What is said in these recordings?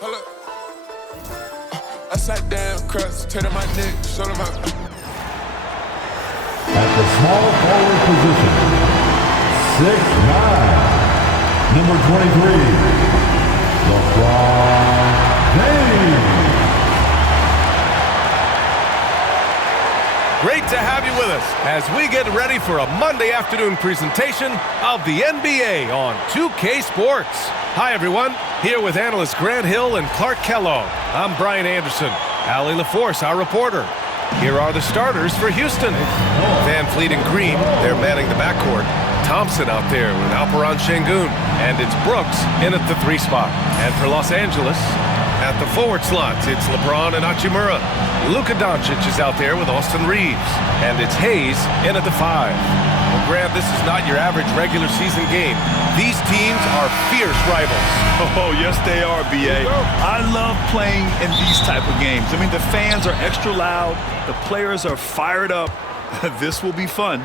Hold up. I sat down, crust, tatted my neck, showed him how. At the small forward position, 6'9", number 23, LeBron James. Great to have you with us as we get ready for a Monday afternoon presentation of the NBA on 2K Sports. Hi, everyone. Here with analysts Grant Hill and Clark Kellogg. I'm Brian Anderson. Allie LaForce, our reporter. Here are the starters for Houston. Van Fleet and Green, they're manning the backcourt. Thompson out there with Alperon Şengün. And it's Brooks in at the 3 spot. And for Los Angeles, at the forward slots, it's LeBron and Hachimura. Luka Doncic is out there with Austin Reeves. And it's Hayes in at the 5. Well, Grant, this is not your average regular season game. These teams are fierce rivals. Oh, yes, they are, B.A. I love playing in these type of games. I mean, the fans are extra loud. The players are fired up. This will be fun.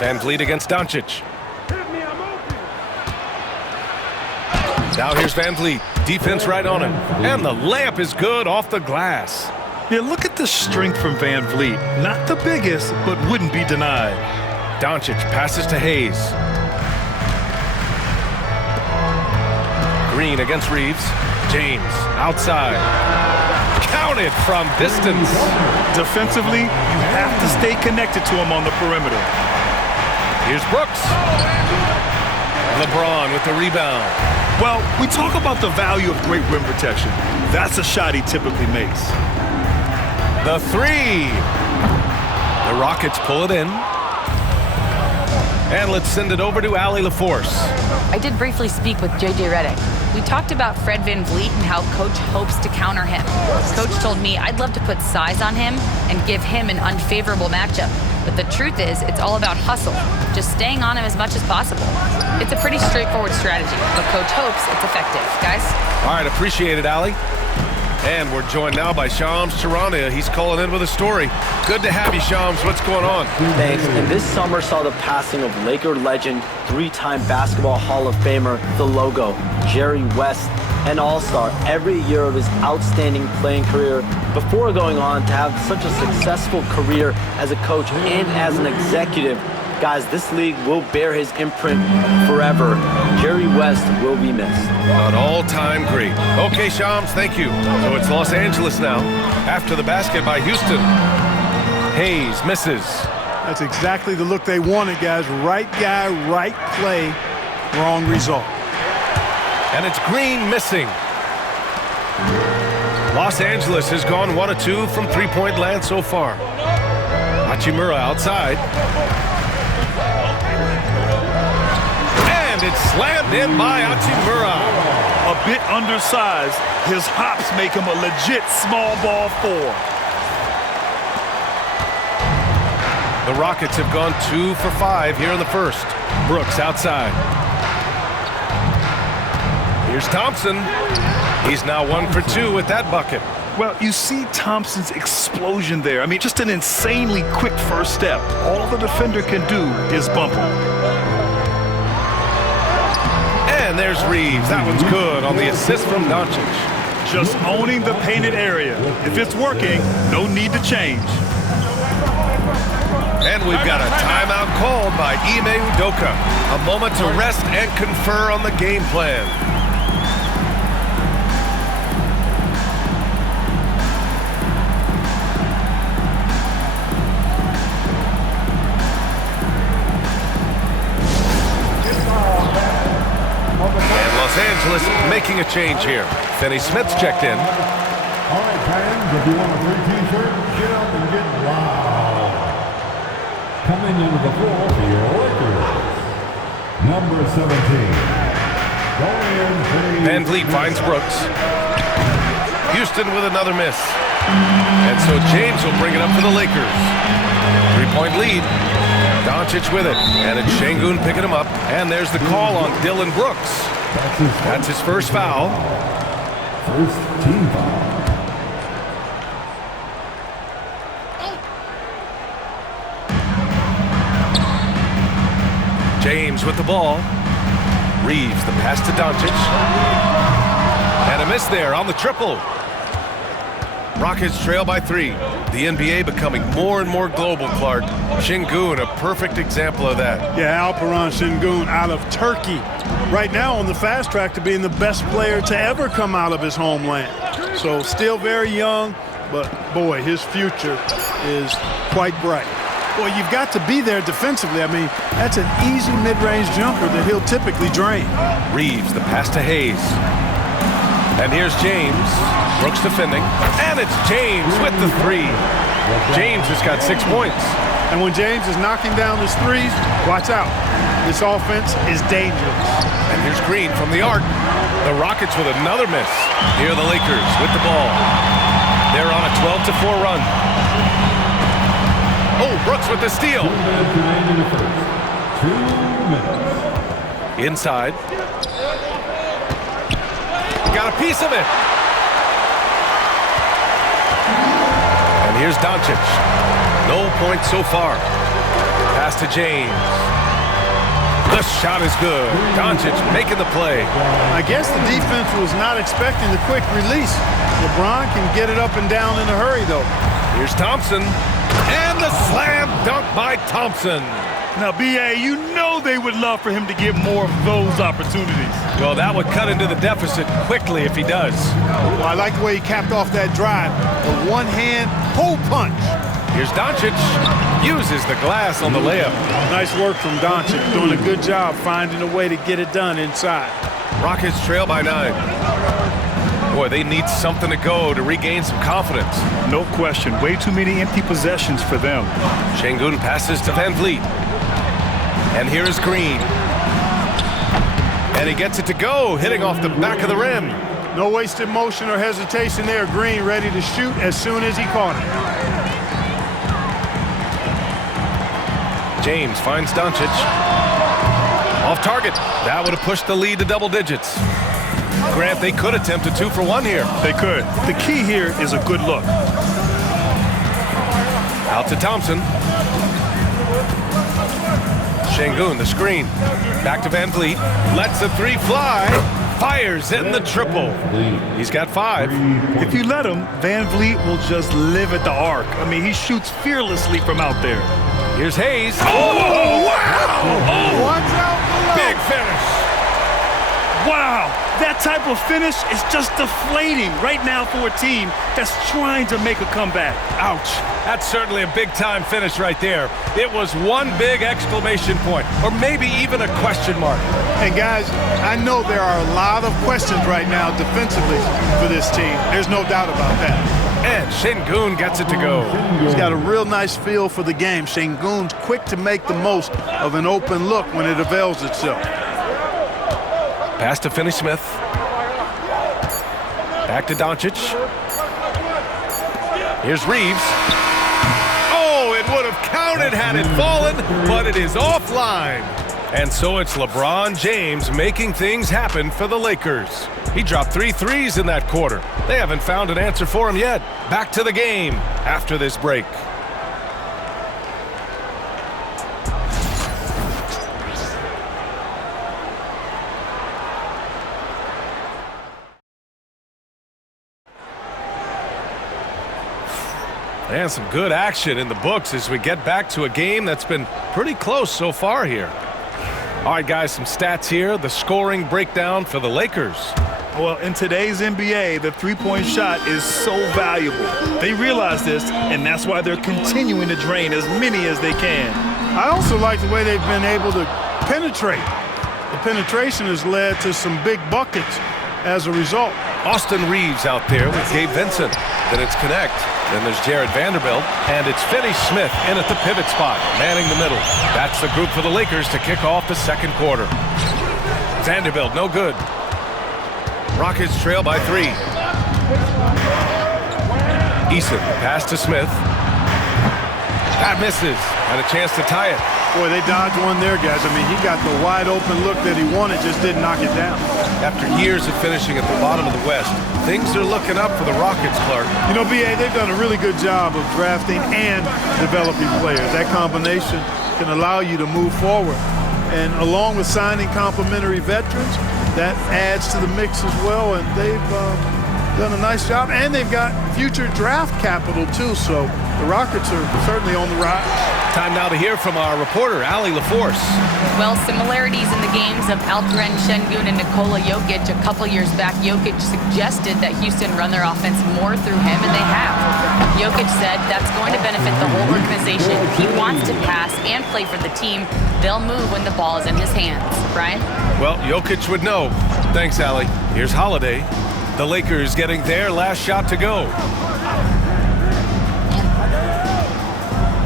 Van Vliet against Doncic. Now here's Van Vliet. Defense right on him. And the layup is good off the glass. Yeah, look at the strength from Van Vliet. Not the biggest, but wouldn't be denied. Doncic passes to Hayes. Green against Reeves. James outside. Counted from distance. Defensively, you have to stay connected to him on the perimeter. Here's Brooks. LeBron with the rebound. Well, we talk about the value of great rim protection. That's a shot he typically makes. The 3. The Rockets pull it in. And let's send it over to Allie LaForce. I did briefly speak with J.J. Redick. We talked about Fred VanVleet and how Coach hopes to counter him. Coach told me I'd love to put size on him and give him an unfavorable matchup. But the truth is, it's all about hustle, just staying on him as much as possible. It's a pretty straightforward strategy, but Coach hopes it's effective. Guys? All right, appreciate it, Allie. And we're joined now by Shams Charania. He's calling in with a story. Good to have you, Shams. What's going on? Thanks. And this summer saw the passing of Laker legend, 3-time Basketball Hall of Famer, the logo, Jerry West, an all-star every year of his outstanding playing career before going on to have such a successful career as a coach and as an executive. Guys, this league will bear his imprint forever. Jerry West will be missed. An all-time great. Okay, Shams, thank you. So it's Los Angeles now. After the basket by Houston. Hayes misses. That's exactly the look they wanted, guys. Right guy, right play, wrong result. And it's Green missing. Los Angeles has gone 1 of 2 from three-point land so far. Hachimura outside. And it's slammed in by Hachimura. A bit undersized, his hops make him a legit small ball 4. The Rockets have gone 2 for 5 here in the first. Brooks outside. Here's Thompson. He's now 1 for 2 with that bucket. Well, you see Thompson's explosion there. I mean, just an insanely quick first step. All the defender can do is bump him. And there's Reeves. That one's good on the assist from Doncic. Just owning the painted area. If it's working, no need to change. And we've got a timeout called by Ime Udoka. A moment to rest and confer on the game plan. And Los Angeles making a change here. Finney Smith's checked in. All right, fans, if you want a free t-shirt, get up and get loud. Coming into the floor for your Lakers, number 17. Van Vliet finds Brooks. Houston with another miss. And so James will bring it up for the Lakers. 3-point lead. Doncic with it. And it's Şengün picking him up. And there's the call on Dillon Brooks. That's his first foul. First team foul. James with the ball. Reeves, the pass to Doncic. And a miss there on the triple. Rockets trail by 3. The NBA becoming more and more global, Clark. Şengün, a perfect example of that. Yeah, Alperen Şengün out of Turkey. Right now on the fast track to being the best player to ever come out of his homeland. So still very young, but boy, his future is quite bright. Boy, you've got to be there defensively. I mean, that's an easy mid-range jumper that he'll typically drain. Reeves, the pass to Hayes. And here's James. Brooks defending. And it's James with the 3. James has got 6 points. And when James is knocking down his threes, watch out. This offense is dangerous. And here's Green from the arc. The Rockets with another miss. Here are the Lakers with the ball. They're on a 12-4 run. Oh, Brooks with the steal. 2 minutes. Inside. Got a piece of it. And here's Doncic. No points so far. Pass to James. The shot is good. Doncic making the play. I guess the defense was not expecting the quick release. LeBron can get it up and down in a hurry, though. Here's Thompson. And the slam dunk by Thompson. Now, B.A., you know they would love for him to get more of those opportunities. Well, that would cut into the deficit quickly if he does. Well, I like the way he capped off that drive. A one-hand pull punch. Here's Doncic. Uses the glass on the layup. Nice work from Doncic. Doing a good job finding a way to get it done inside. Rockets trail by 9. Boy, they need something to go to regain some confidence. No question. Way too many empty possessions for them. Şengün passes to Van Vliet. And here is Green. And he gets it to go, hitting off the back of the rim. No wasted motion or hesitation there. Green ready to shoot as soon as he caught it. James finds Doncic. Off target. That would have pushed the lead to double digits. Grant, they could attempt a 2 for 1 here. They could. The key here is a good look. Out to Thompson. Şengün, the screen. Back to Van Vliet. Lets the 3 fly. Fires in the triple. He's got 5. If you let him, Van Vliet will just live at the arc. I mean, he shoots fearlessly from out there. Here's Hayes. Oh, wow! Oh, Watch out below. big finish. Wow, that type of finish is just deflating right now for a team that's trying to make a comeback. Ouch. That's certainly a big-time finish right there. It was one big exclamation point, or maybe even a question mark. Hey, guys, I know there are a lot of questions right now defensively for this team. There's no doubt about that. And Şengün gets it to go. He's got a real nice feel for the game. Şengün's quick to make the most of an open look when it avails itself. Pass to Finney-Smith. Back to Doncic. Here's Reeves. Oh, it would have counted had it fallen, but it is offline. And so it's LeBron James making things happen for the Lakers. He dropped 3 threes in that quarter. They haven't found an answer for him yet. Back to the game after this break. And some good action in the books as we get back to a game that's been pretty close so far here. All right, guys, some stats here. The scoring breakdown for the Lakers. Well, in today's NBA, the three-point shot is so valuable. They realize this, and that's why they're continuing to drain as many as they can. I also like the way they've been able to penetrate. The penetration has led to some big buckets as a result. Austin Reeves out there with Gabe Vincent. Then it's Connect. Then there's Jared Vanderbilt. And it's Finney-Smith in at the pivot spot, manning the middle. That's the group for the Lakers to kick off the second quarter. Vanderbilt, no good. Rockets trail by 3. Eason, pass to Smith. That misses. And a chance to tie it. Boy, they dodged one there, guys. I mean, he got the wide open look that he wanted, just didn't knock it down. After years of finishing at the bottom of the West, things are looking up for the Rockets, Clark. You know, B.A., they've done a really good job of drafting and developing players. That combination can allow you to move forward. And along with signing complimentary veterans, that adds to the mix as well. And they've done a nice job. And they've got future draft capital, too. So the Rockets are certainly on the rise. Time now to hear from our reporter, Allie LaForce. Well, similarities in the games of Alperen Şengün and Nikola Jokic. A couple years back, Jokic suggested that Houston run their offense more through him, and they have. Jokic said that's going to benefit the whole organization. He wants to pass and play for the team. They'll move when the ball is in his hands. Brian? Well, Jokic would know. Thanks, Allie. Here's Holiday. The Lakers getting their last shot to go.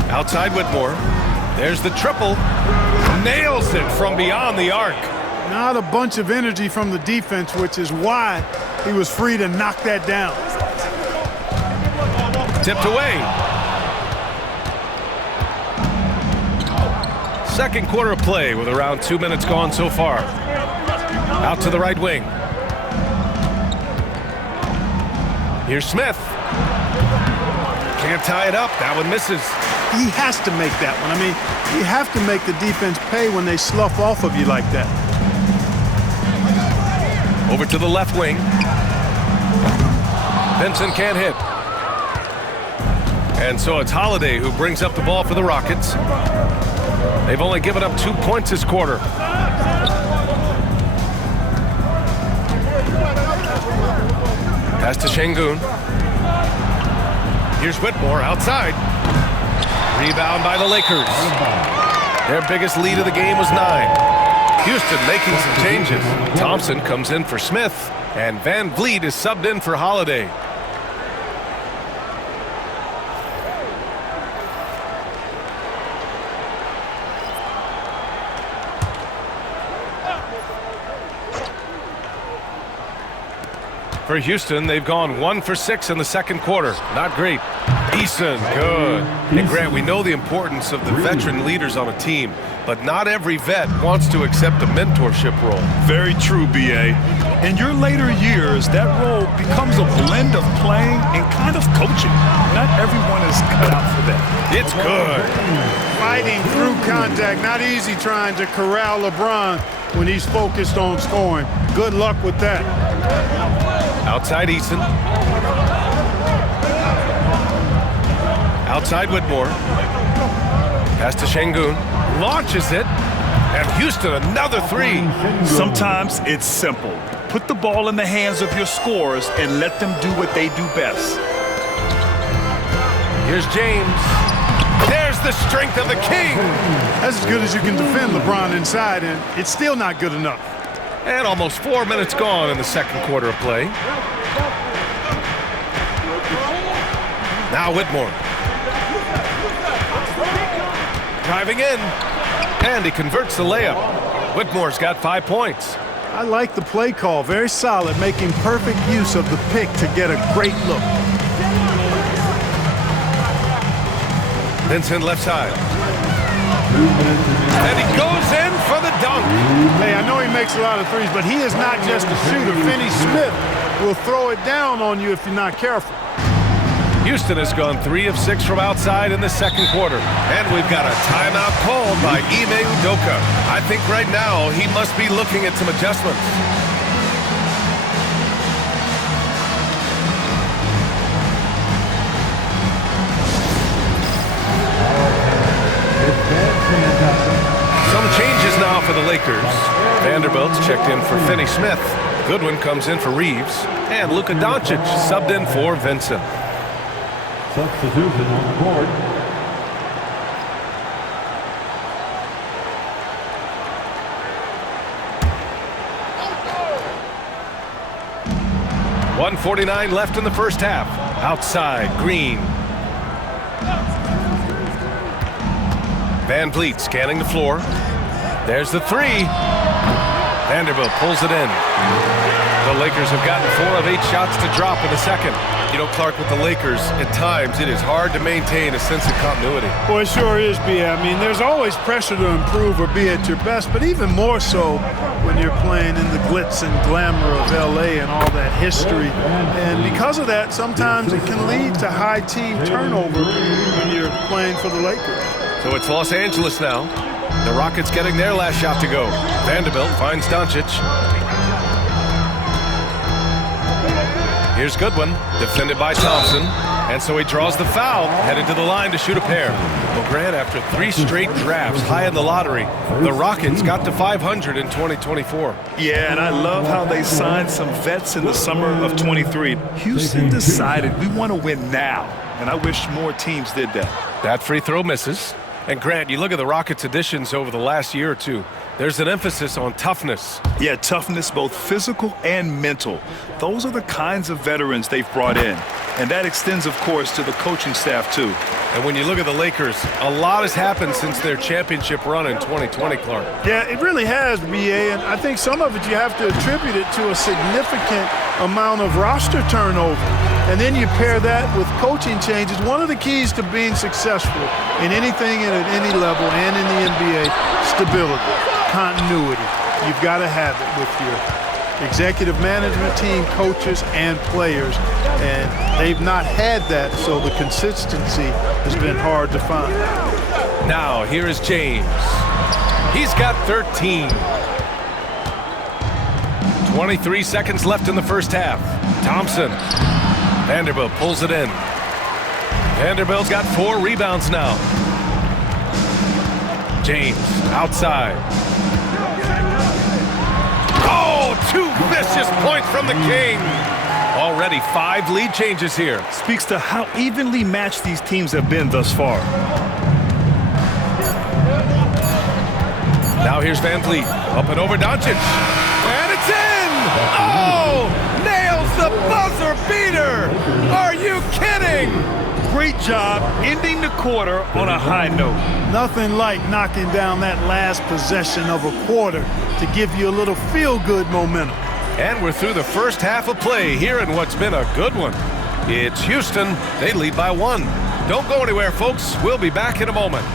Outside Whitmore. There's the triple. Nails it from beyond the arc. Not a bunch of energy from the defense, which is why he was free to knock that down. Tipped away. Second quarter of play with around 2 minutes gone so far. Out to the right wing. Here's Smith. Can't tie it up. That one misses. He has to make that one. I mean, you have to make the defense pay when they slough off of you like that. Over to the left wing. Vincent can't hit. And so it's Holiday who brings up the ball for the Rockets. They've only given up 2 points this quarter. Pass to Şengün. Here's Whitmore outside. Rebound by the Lakers. Their biggest lead of the game was 9. Houston making some changes. Thompson comes in for Smith, and Van Vliet is subbed in for Holiday. For Houston, they've gone 1 for 6 in the second quarter. Not great. Eason, good. And Grant, we know the importance of the veteran leaders on a team, but not every vet wants to accept a mentorship role. Very true, B.A. In your later years, that role becomes a blend of playing and kind of coaching. Not everyone is cut out for that. It's good. Fighting through contact. Not easy trying to corral LeBron when he's focused on scoring. Good luck with that. Outside Eason. Outside Whitmore. Pass to Şengün. Launches it. And Houston another 3. Sometimes it's simple. Put the ball in the hands of your scorers and let them do what they do best. Here's James. There's the strength of the king. That's as good as you can defend LeBron inside, and it's still not good enough. And almost 4 minutes gone in the second quarter of play. Now Whitmore. Driving in. And he converts the layup. Whitmore's got 5 points. I like the play call. Very solid, making perfect use of the pick to get a great look. Vincent left side. And he goes in for the dunk. Hey, I know he makes a lot of threes, but he is not just a shooter. Finney Smith will throw it down on you if you're not careful. Houston has gone 3 of 6 from outside in the second quarter. And we've got a timeout called by Ime Udoka. I think right now he must be looking at some adjustments. Some changes now for the Lakers. Vanderbilt's checked in for Finney Smith. Goodwin comes in for Reeves. And Luka Doncic subbed in for Vincent. Substitution on the board. .149 left in the first half. Outside, Green. Van Vliet scanning the floor. There's the 3. Vanderbilt pulls it in. The Lakers have gotten 4 of 8 shots to drop in the second. You know, Clark, with the Lakers, at times it is hard to maintain a sense of continuity. Boy, it sure is, B. I mean, there's always pressure to improve or be at your best, but even more so when you're playing in the glitz and glamour of L.A. and all that history. And because of that, sometimes it can lead to high team turnover when you're playing for the Lakers. So it's Los Angeles now. The Rockets getting their last shot to go. Vanderbilt finds Doncic. Here's Goodwin, defended by Thompson. And so he draws the foul, headed to the line to shoot a pair. Well, Grant, after 3 straight drafts high in the lottery, the Rockets got to 500 in 2024. Yeah, and I love how they signed some vets in the summer of 23. Houston decided we want to win now, and I wish more teams did that. That free throw misses. And Grant, you look at the Rockets' additions over the last year or two. There's an emphasis on toughness. Yeah, toughness, both physical and mental. Those are the kinds of veterans they've brought in. And that extends, of course, to the coaching staff, too. And when you look at the Lakers, a lot has happened since their championship run in 2020, Clark. Yeah, it really has, B.A., and I think some of it you have to attribute it to a significant amount of roster turnover. And then you pair that with coaching changes. One of the keys to being successful in anything and at any level and in the NBA, stability, continuity. You've got to have it with your executive management team, coaches, and players. And they've not had that, so the consistency has been hard to find. Now, here is James. He's got 13. 23 seconds left in the first half. Thompson. Vanderbilt pulls it in. Vanderbilt's got 4 rebounds now. James outside. Oh, 2 vicious points from the King. Already 5 lead changes here. Speaks to how evenly matched these teams have been thus far. Now here's Van Vliet. Up and over Doncic. And it's in! Oh! Nails the buzzer beater! Are you kidding? Great job ending the quarter on a high note. Nothing like knocking down that last possession of a quarter to give you a little feel-good momentum. And we're through the first half of play here in what's been a good one. It's Houston. They lead by 1. Don't go anywhere, folks. We'll be back in a moment.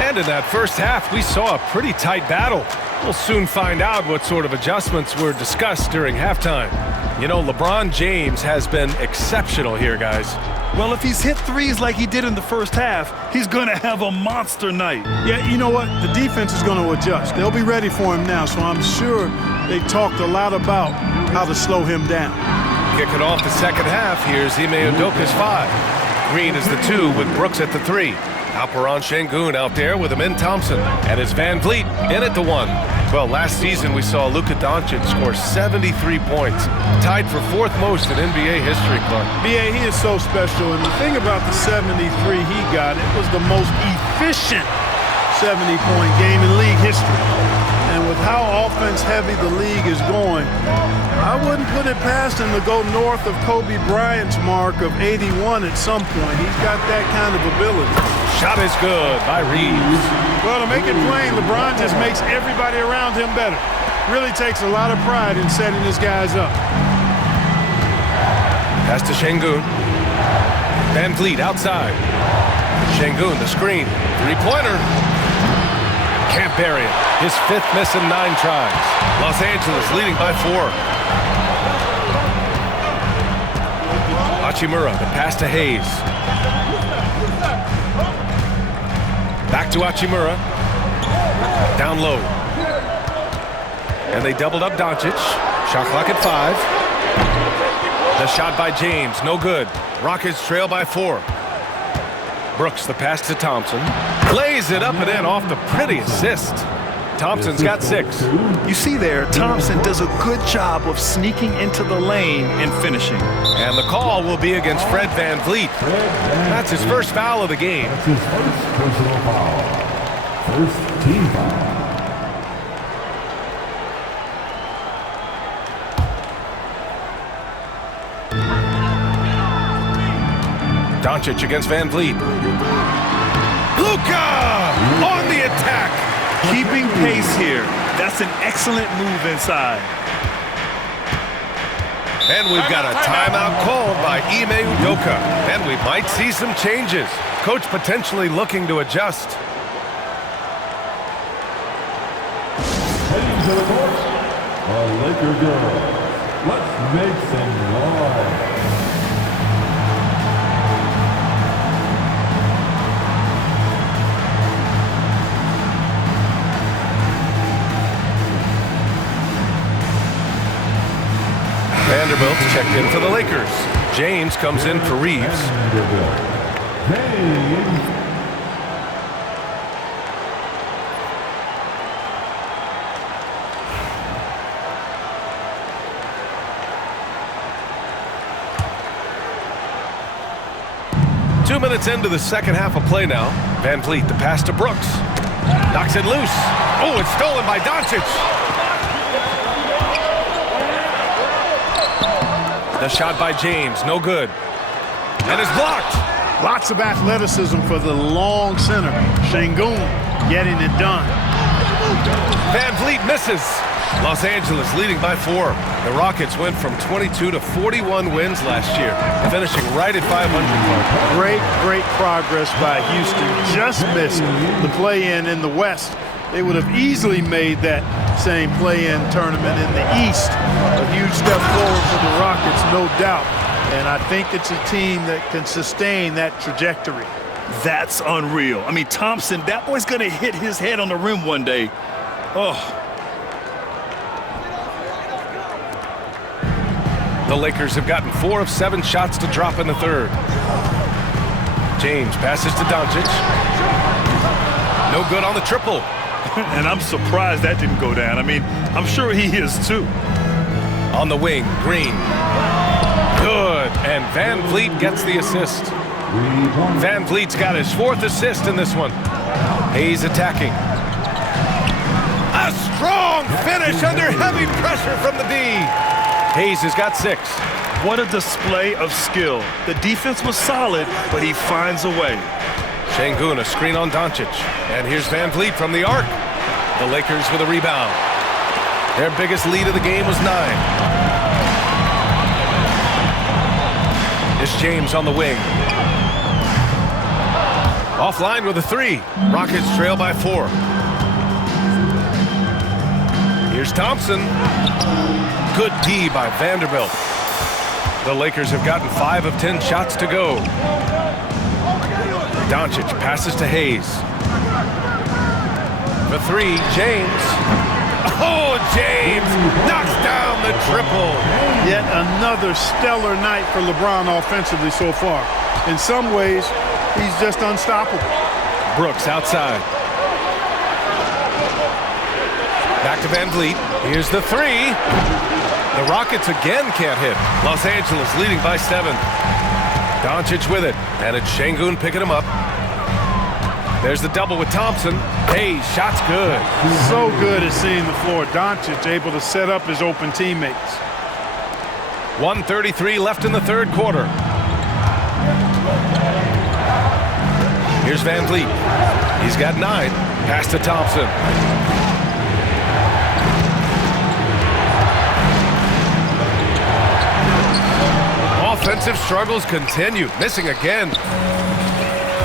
And in that first half, we saw a pretty tight battle. We'll soon find out what sort of adjustments were discussed during halftime. You know, LeBron James has been exceptional here, guys. Well, if he's hit threes like he did in the first half, he's going to have a monster night. Yeah, you know what? The defense is going to adjust. They'll be ready for him now, so I'm sure they talked a lot about how to slow him down. Kicking off the second half, here's Ime Udoka's 5. Green is the 2 with Brooks at the 3. Alperon Şengün out there with Amin Thompson. And it's Van Vliet in at the 1. Well, last season we saw Luka Doncic score 73 points, tied for 4th most in NBA history, Clark. B.A., he is so special, and the thing about the 73 he got, it was the most efficient 70-point game in league history. And with how offense-heavy the league is going, I wouldn't put it past him to go north of Kobe Bryant's mark of 81 at some point. He's got that kind of ability. Shot is good by Reeves. Well, to make it plain, LeBron just makes everybody around him better. Really takes a lot of pride in setting his guys up. Pass to Şengün. Van Vliet outside. Şengün, the screen. 3-pointer. Can't bury it. His 5th miss in 9 tries. Los Angeles leading by 4. Hachimura, the pass to Hayes. Back to Hachimura. Down low. And they doubled up Doncic. Shot clock at 5. The shot by James, no good. Rockets trail by 4. Brooks, the pass to Thompson. Lays it up and in off the pretty assist. Thompson's got 6. You see there, Thompson does a good job of sneaking into the lane and finishing. And the call will be against Fred VanVleet. That's his first foul of the game. That's his first personal foul. First team foul. Doncic against VanVleet. Luka on the attack. Keeping pace here. That's an excellent move inside. And we've got a timeout called by Ime Udoka. And we might see some changes. Coach potentially looking to adjust. Heading to the court, the Laker girls. Let's make some noise. Vanderbilt checked in for the Lakers. James comes in for Reeves. Vanderbilt. James. Two minutes into the second half of play now. VanVleet, the pass to Brooks. Knocks it loose. Oh, it's stolen by Doncic. The shot by James, no good. And it's blocked. Lots of athleticism for the long center. Şengün getting it done. VanVleet misses. Los Angeles leading by 4. The Rockets went from 22 to 41 wins last year, finishing right at 500. Great progress by Houston. Just missed the play-in in the West. They would have easily made that same play-in tournament in the East. A huge step forward for the Rockets, no doubt. And I think it's a team that can sustain that trajectory. That's unreal. I mean, Thompson, that boy's going to hit his head on the rim one day. Oh. The Lakers have gotten 4 of 7 shots to drop in the third. James passes to Doncic. No good on the triple. And I'm surprised that didn't go down. I mean, I'm sure he is too. On the wing, Green. Good. And VanVleet gets the assist. VanVleet's got his 4th assist in this one. Hayes attacking. A strong finish under heavy pressure from the D. Hayes has got 6. What a display of skill. The defense was solid, but he finds a way. Şengün, a screen on Doncic. And here's VanVleet from the arc. The Lakers with a rebound. Their biggest lead of the game was 9. It's James on the wing. Offline with a 3. Rockets trail by 4. Here's Thompson. Good D by Vanderbilt. The Lakers have gotten 5 of 10 shots to go. Doncic passes to Hayes. The 3, James. Oh, James knocks down the triple. Yet another stellar night for LeBron offensively so far. In some ways, he's just unstoppable. Brooks outside. Back to VanVleet. Here's the 3. The Rockets again can't hit. Los Angeles leading by 7. Doncic with it, and it's Şengün picking him up. There's the double with Thompson. Hey, shot's good. So good at seeing the floor. Doncic able to set up his open teammates. 1:33 left in the third quarter. Here's VanVleet. He's got 9. Pass to Thompson. Offensive struggles continue, missing again.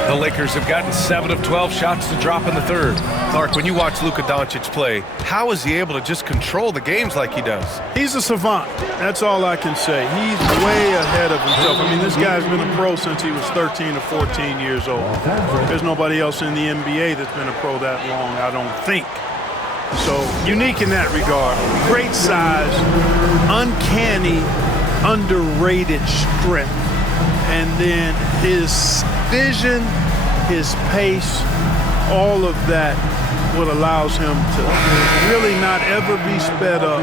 The Lakers have gotten 7 of 12 shots to drop in the third. Clark, when you watch Luka Doncic play, how is he able to just control the games like he does? He's a savant. That's all I can say. He's way ahead of himself. I mean, this guy's been a pro since he was 13 or 14 years old. There's nobody else in the NBA that's been a pro that long, I don't think. So, unique in that regard. Great size, uncanny, underrated strength. And then his vision, his pace, all of that what allows him to really not ever be sped up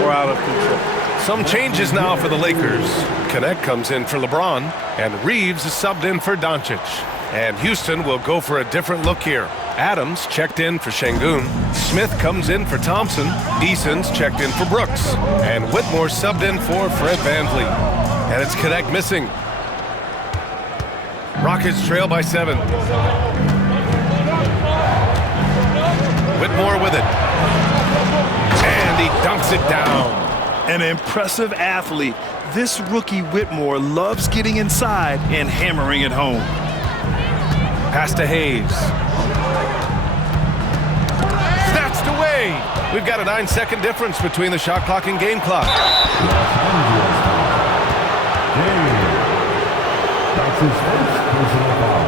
or out of control. Some changes now for the Lakers. Connect comes in for LeBron, and Reeves is subbed in for Doncic. And Houston will go for a different look here. Adams checked in for Şengün. Smith comes in for Thompson. Eason's checked in for Brooks. And Whitmore subbed in for Fred VanVleet. And it's Connect missing. Rockets trail by 7. Whitmore with it. And he dunks it down. An impressive athlete. This rookie Whitmore loves getting inside and hammering it home. Pass to Hayes. Snatched away. We've got a 9-second difference between the shot clock and game clock. That's his first personal foul.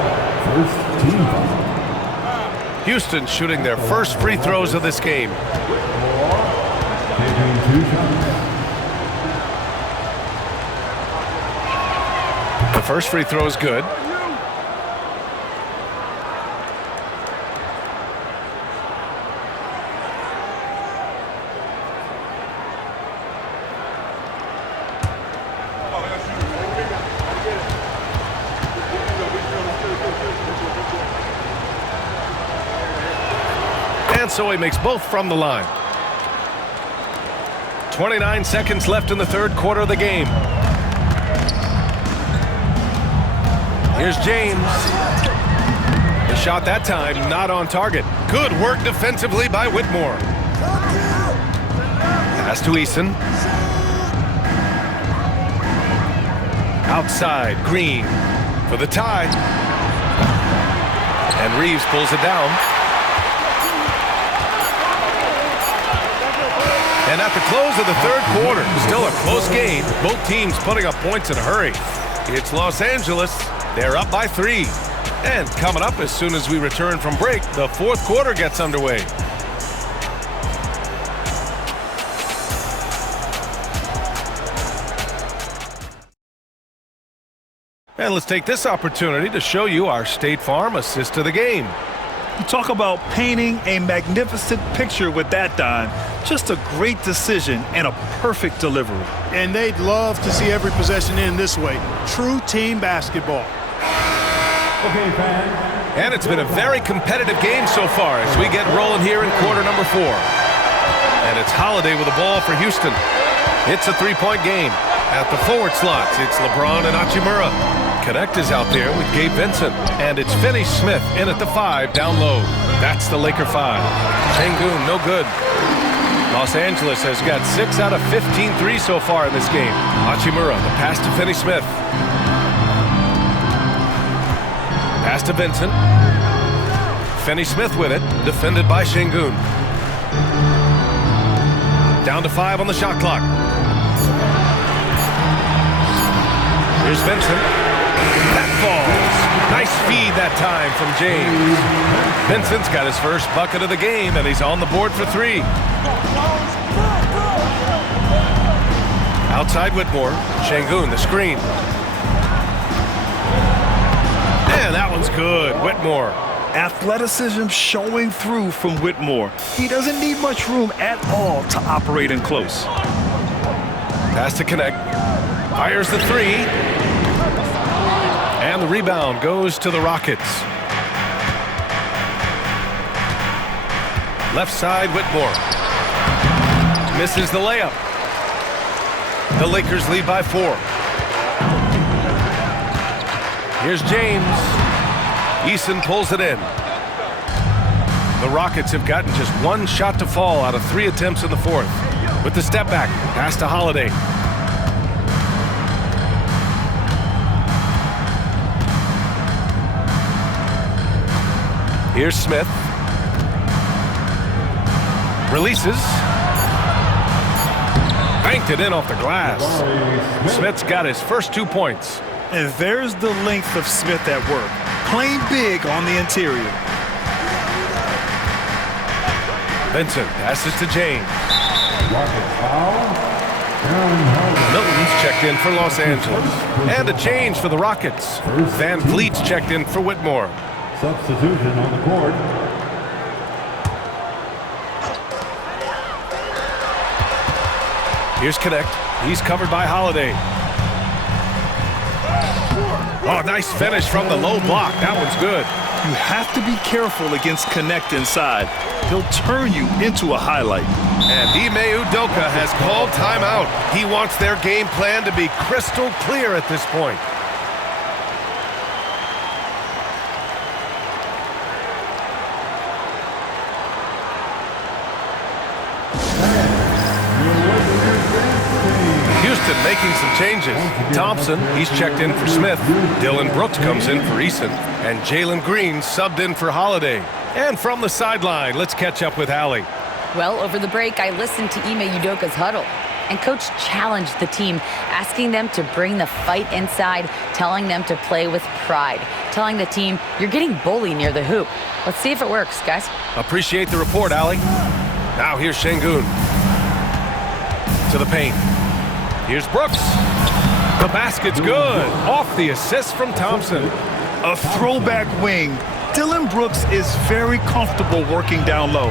First team foul. Houston shooting their first free throws of this game. Taking 2 shots. The first free throw is good. And so he makes both from the line. 29 seconds left in the third quarter of the game. Here's James. The shot that time not on target. Good work defensively by Whitmore. Pass to Eason. Outside, Green for the tie. And Reeves pulls it down. And at the close of the third quarter, still a close game. Both teams putting up points in a hurry. It's Los Angeles. They're up by 3. And coming up as soon as we return from break, the fourth quarter gets underway. And let's take this opportunity to show you our State Farm assist to the game. You talk about painting a magnificent picture with that dime. Just a great decision and a perfect delivery. And they'd love to see every possession end this way. True team basketball. Okay, fans. And it's been a very competitive game so far as we get rolling here in quarter number 4. And it's Holiday with the ball for Houston. It's a 3-point game. At the forward slots, it's LeBron and Hachimura. Connect is out there with Gabe Vincent. And it's Finney Smith in at the 5 down low. That's the Laker 5. Şengün, no good. Los Angeles has got 6 out of 15 threes so far in this game. Hachimura, the pass to Finney Smith. Pass to Vincent. Finney Smith with it, defended by Şengün. Down to 5 on the shot clock. Here's Vincent. That falls. Nice feed that time from James. Vincent's got his first bucket of the game, and he's on the board for 3. Outside Whitmore. Şengün, the screen. And that one's good. Whitmore. Athleticism showing through from Whitmore. He doesn't need much room at all to operate in close. Pass to Connect. Fires the 3. And the rebound goes to the Rockets. Left side, Whitmore. Misses the layup. The Lakers lead by 4. Here's James. Eason pulls it in. The Rockets have gotten just 1 shot to fall out of 3 attempts in the fourth. With the step back, pass to Holiday. Here's Smith. Releases. Banked it in off the glass. Smith's got his first 2 points. And there's the length of Smith at work. Playing big on the interior. Vincent passes to James. Milton's checked in for Los Angeles. And a change for the Rockets. VanVleet's checked in for Whitmore. Substitution on the court. Here's Connect. He's covered by Holiday. Oh, nice finish from the low block. That one's good. You have to be careful against Connect inside. He'll turn you into a highlight. And Ime Udoka has called timeout. He wants their game plan to be crystal clear at this point. Houston making some changes. Thompson, he's checked in for Smith. Dylan Brooks comes in for Eason. And Jalen Green subbed in for Holiday. And from the sideline, let's catch up with Allie. Well, over the break, I listened to Ime Udoka's huddle. And Coach challenged the team, asking them to bring the fight inside, telling them to play with pride, telling the team, you're getting bullied near the hoop. Let's see if it works, guys. Appreciate the report, Allie. Now here's Şengün. To the paint. Here's Brooks. The basket's good. Off the assist from Thompson. A throwback wing. Dylan Brooks is very comfortable working down low.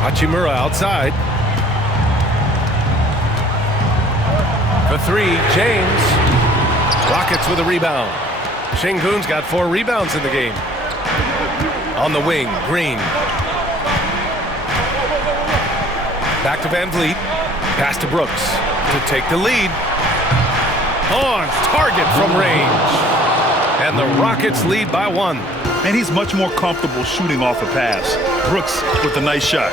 Hachimura outside. For three, James. Rockets with a rebound. Şengün's got 4 rebounds in the game. On the wing, Green. Back to Van Vliet. Pass to Brooks to take the lead. On target from range. And the Rockets lead by 1. And he's much more comfortable shooting off a pass. Brooks with a nice shot.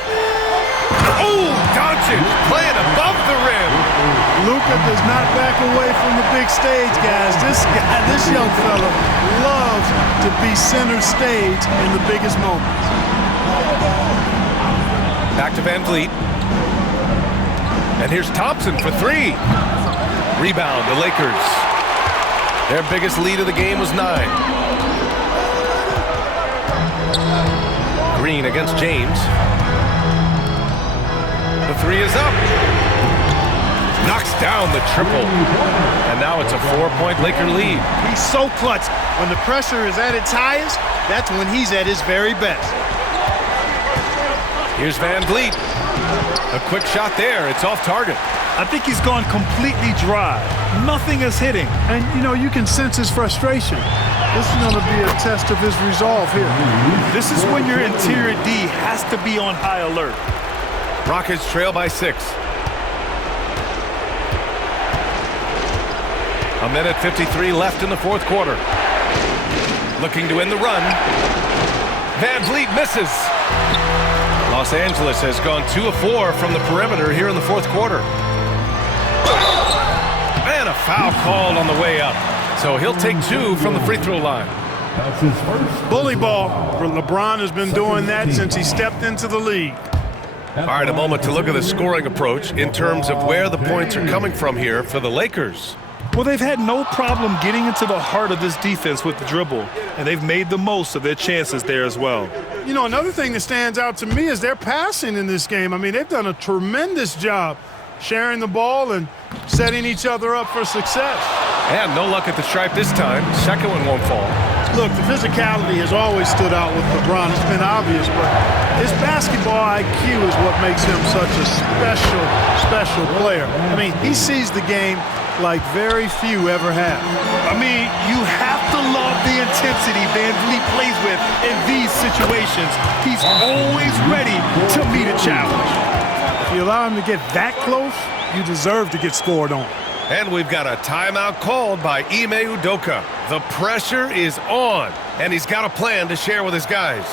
Oh, Doncic playing above the rim. Luka does not back away from the big stage, guys. This young fella loves to be center stage in the biggest moments. Back to Van Vliet. And here's Thompson for 3. Rebound, the Lakers. Their biggest lead of the game was 9. Green against James. The 3 is up. Knocks down the triple. And now it's a 4-point Laker lead. He's so clutch. When the pressure is at its highest, that's when he's at his very best. Here's Van Vliet. A quick shot there. It's off target. I think he's gone completely dry. Nothing is hitting. And, you know, you can sense his frustration. This is going to be a test of his resolve here. This is when your interior D has to be on high alert. Rockets trail by 6. A minute 53 left in the 4th quarter. Looking to end the run. Van Vliet misses. Los Angeles has gone 2 of 4 from the perimeter here in the 4th quarter. And a foul called on the way up. So he'll take 2 from the free throw line. That's his first. Bully ball. LeBron has been doing that since he stepped into the league. All right, a moment to look at the scoring approach in terms of where the points are coming from here for the Lakers. Well, they've had no problem getting into the heart of this defense with the dribble, and they've made the most of their chances there as well. You know, another thing that stands out to me is their passing in this game. I mean, they've done a tremendous job sharing the ball and setting each other up for success. And no luck at the stripe this time. Second one won't fall. Look, the physicality has always stood out with LeBron. It's been obvious, but his basketball IQ is what makes him such a special player. I mean, he sees the game like very few ever have. I mean, you have to love the intensity Van Vliet plays with in these situations. He's always ready to meet a challenge. If you allow him to get that close, you deserve to get scored on. And we've got a timeout called by Ime Udoka. The pressure is on, and he's got a plan to share with his guys.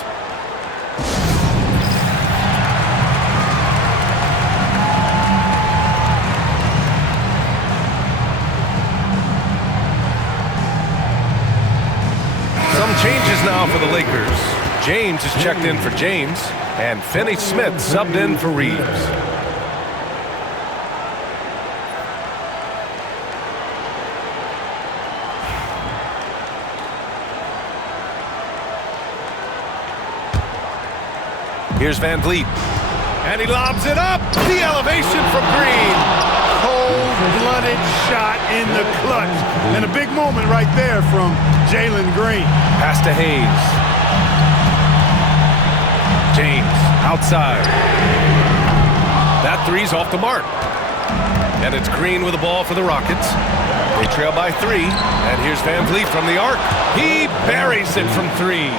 Some changes now for the Lakers. James is checked in for James, and Finney-Smith subbed in for Reeves. Here's Van Vliet. And he lobs it up. The elevation from Green. Cold-blooded shot in the clutch. And a big moment right there from Jalen Green. Pass to Hayes. James outside. That three's off the mark. And it's Green with the ball for the Rockets. They trail by 3. And here's Van Vliet from the arc. He buries it from 3.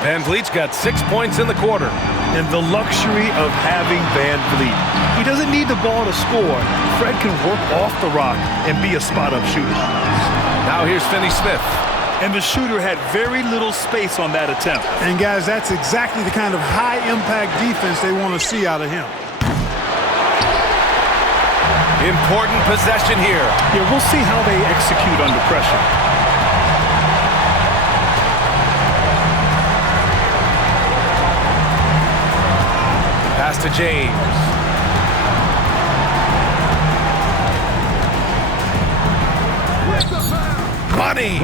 Van Vliet's got 6 points in the quarter. And the luxury of having Van Vliet. He doesn't need the ball to score. Fred can work off the rock and be a spot-up shooter. Now here's Finney Smith. And the shooter had very little space on that attempt. And guys, that's exactly the kind of high-impact defense they want to see out of him. Important possession here. Yeah, we'll see how they execute under pressure. Pass to James. Money.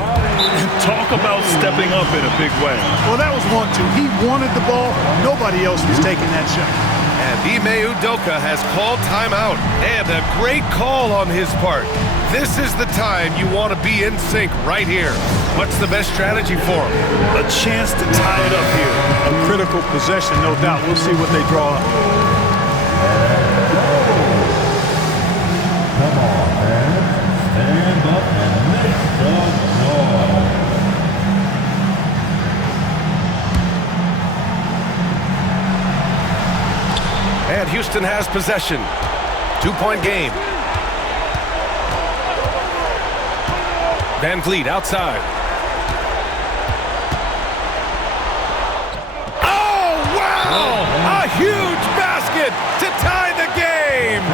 Talk about stepping up in a big way. Well, that was 1-2. He wanted the ball. Nobody else was taking that shot. And Ime Udoka has called timeout. And a great call on his part. This is the time you want to be in sync right here. What's the best strategy for him? A chance to tie it up here. A critical possession, no doubt. We'll see what they draw up. Come on, man. Stand up and make some noise. And Houston has possession. 2-point game. Van Vliet outside. Oh, wow! A huge basket to tie the game!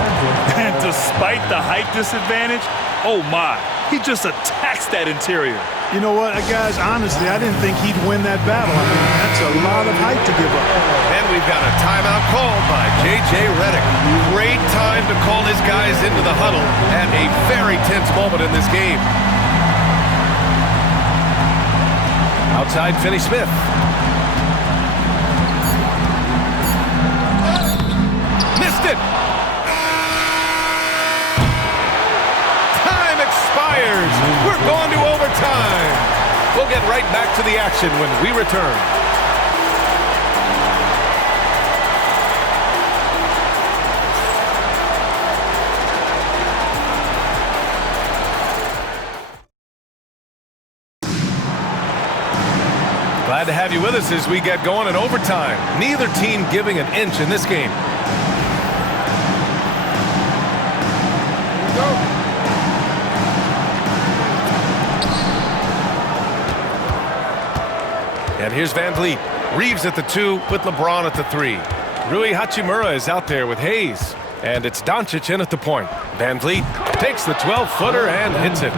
And despite the height disadvantage, oh my, he just attacks that interior. You know what, guys, honestly, I didn't think he'd win that battle. I mean, that's a lot of height to give up. And we've got a timeout called by J.J. Redick. Great time to call his guys into the huddle at a very tense moment in this game. Outside, Finney Smith. Missed it! Time expires. We're going to overtime. We'll get right back to the action when we return. Glad to have you with us as we get going in overtime. Neither team giving an inch in this game. And here's Van Vliet. Reeves at the 2 with LeBron at the 3. Rui Hachimura is out there with Hayes. And it's Doncic in at the point. Van Vliet takes the 12-footer and hits it.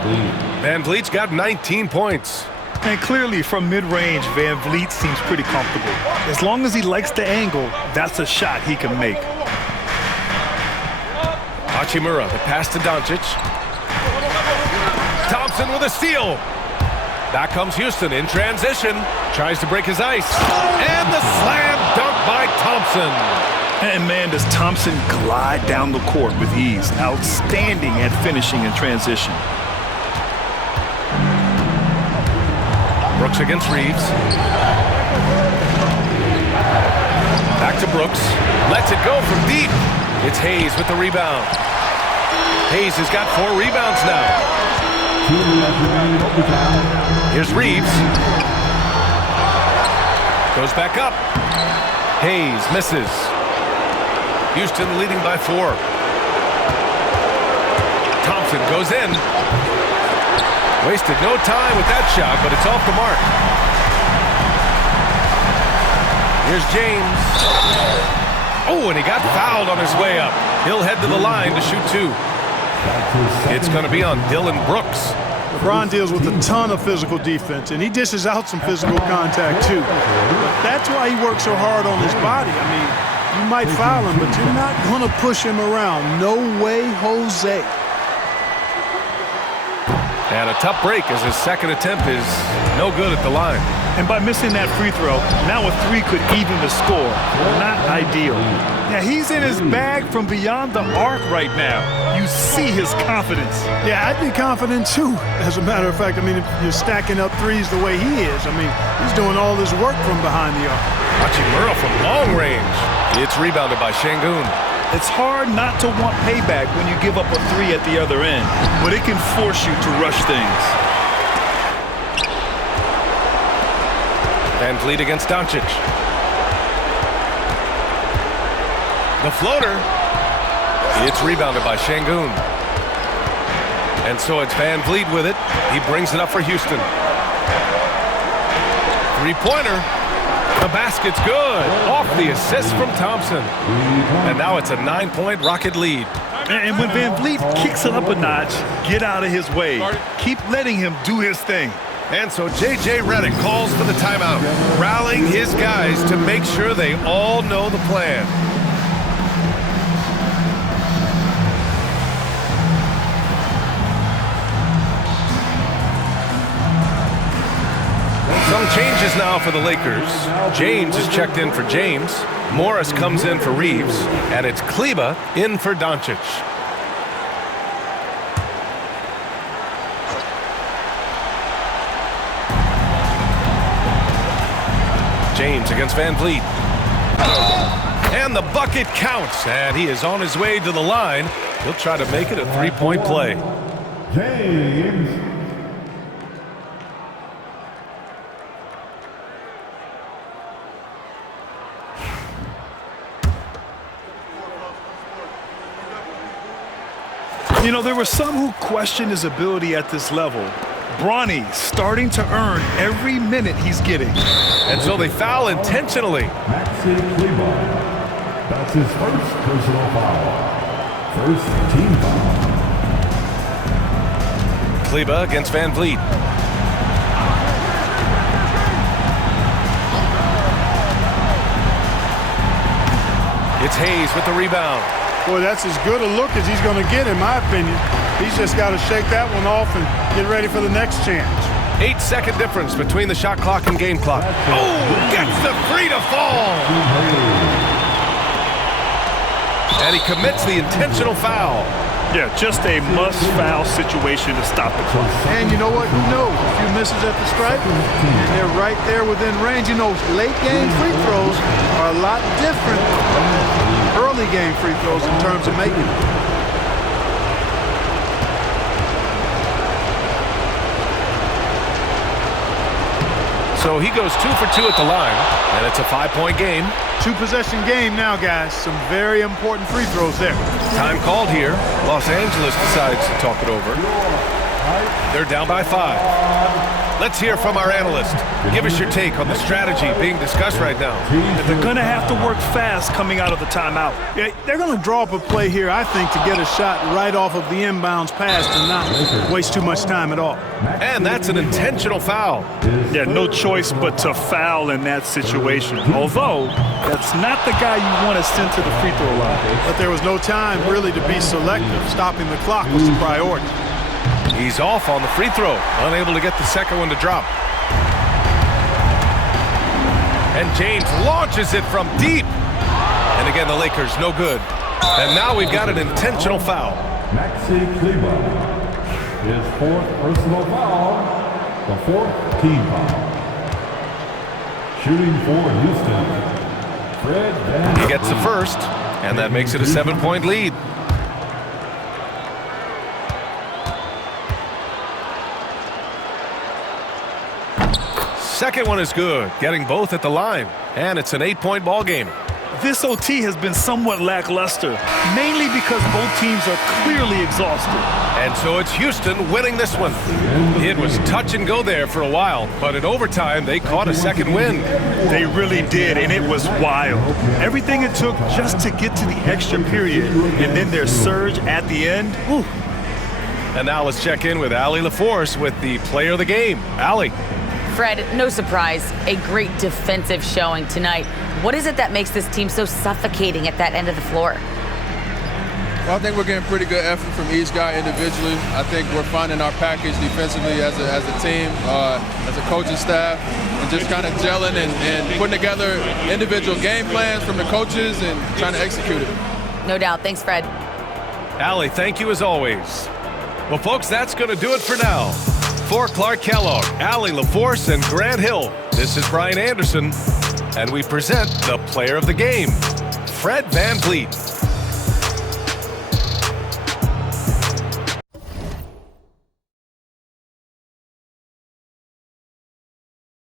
Van Vliet's got 19 points. And clearly from mid-range, Van Vliet seems pretty comfortable. As long as he likes the angle, that's a shot he can make. Hachimura, the pass to Doncic. Thompson with a steal. Back comes Houston in transition. Tries to break his ice. And the slam dunk by Thompson. And man, does Thompson glide down the court with ease. Outstanding at finishing in transition. Brooks against Reeves. Back to Brooks. Lets it go from deep. It's Hayes with the rebound. Hayes has got 4 rebounds now. Here's Reeves. Goes back up. Hayes misses. Houston leading by 4. Thompson goes in. Wasted no time with that shot, but it's off the mark. Here's James. Oh, and he got fouled on his way up. He'll head to the line to shoot 2. It's going to be on Dylan Brooks. LeBron deals with a ton of physical defense, and he dishes out some physical contact, too. But that's why he works so hard on his body. I mean, you might foul him, but you're not going to push him around. No way, Jose. And a tough break as his second attempt is no good at the line. And by missing that free throw, now a 3 could even the score. Not ideal. Yeah, he's in his bag from beyond the arc right now. You see his confidence. Yeah, I'd be confident too, as a matter of fact. I mean, if you're stacking up threes the way he is, I mean, he's doing all this work from behind the arc. Hachimura from long range. It's rebounded by Şengün. It's hard not to want payback when you give up a 3 at the other end, but it can force you to rush things. Van Vliet against Doncic. The floater. It's rebounded by Şengün. And so it's Van Vliet with it. He brings it up for Houston. Three-pointer. The basket's good. Off the assist from Thompson. And now it's a 9-point Rocket lead. And when Van Vliet kicks it up a notch, get out of his way. Keep letting him do his thing. And so J.J. Redick calls for the timeout, rallying his guys to make sure they all know the plan. Some changes now for the Lakers. James is checked in for James. Morris comes in for Reeves. And it's Kleber in for Doncic. James against Van Vliet. And the bucket counts. And he is on his way to the line. He'll try to make it a three-point play. James. You know, there were some who questioned his ability at this level. Bronny starting to earn every minute he's getting. And so they foul intentionally. Maxi Kleber. That's his first personal foul. First team foul. Kleber against Van Vliet. It's Hayes with the rebound. Boy, that's as good a look as he's going to get, in my opinion. He's just got to shake that one off and get ready for the next chance. 8-second difference between the shot clock and game clock. Oh, gets the free to fall. And he commits the intentional foul. Yeah, just a must-foul situation to stop the clock. And you know what? Who knows? A few misses at the stripe, and they're right there within range. You know, late-game free throws are a lot different than early-game free throws in terms of making them. So he goes 2 for 2 at the line, and it's a 5-point game. 2-possession game now, guys. Some very important free throws there. Time called here. Los Angeles decides to talk it over. They're down by 5. Let's hear from our analyst. Give us your take on the strategy being discussed right now. They're going to have to work fast coming out of the timeout. Yeah, they're going to draw up a play here, I think, to get a shot right off of the inbounds pass and not waste too much time at all. And that's an intentional foul. Yeah, no choice but to foul in that situation. Although, that's not the guy you want to send to the free throw line. But there was no time really to be selective. Stopping the clock was the priority. He's off on the free throw, unable to get the second one to drop. And James launches it from deep. And again, the Lakers no good. And now we've got an intentional foul. Maxi Kleber. His fourth personal foul. The fourth team foul. Shooting for Houston. Fred Van He gets the first, and that makes it a 7-point lead. Second one is good, getting both at the line. And it's an 8-point ball game. This OT has been somewhat lackluster, mainly because both teams are clearly exhausted. And so it's Houston winning this one. It was touch and go there for a while, but in overtime, they caught a second win. They really did, and it was wild. Everything it took just to get to the extra period, and then their surge at the end. Whew. And now let's check in with Allie LaForce with the player of the game. Allie. Fred, no surprise, a great defensive showing tonight. What is it that makes this team so suffocating at that end of the floor? Well, I think we're getting pretty good effort from each guy individually. I think we're finding our package defensively as a team, as a coaching staff, and just kind of gelling and putting together individual game plans from the coaches and trying to execute it. No doubt. Thanks, Fred. Allie, thank you as always. Well, folks, that's going to do it for now. For Clark Kellogg, Allie LaForce, and Grant Hill, this is Brian Anderson, and we present the player of the game, Fred Van Vliet.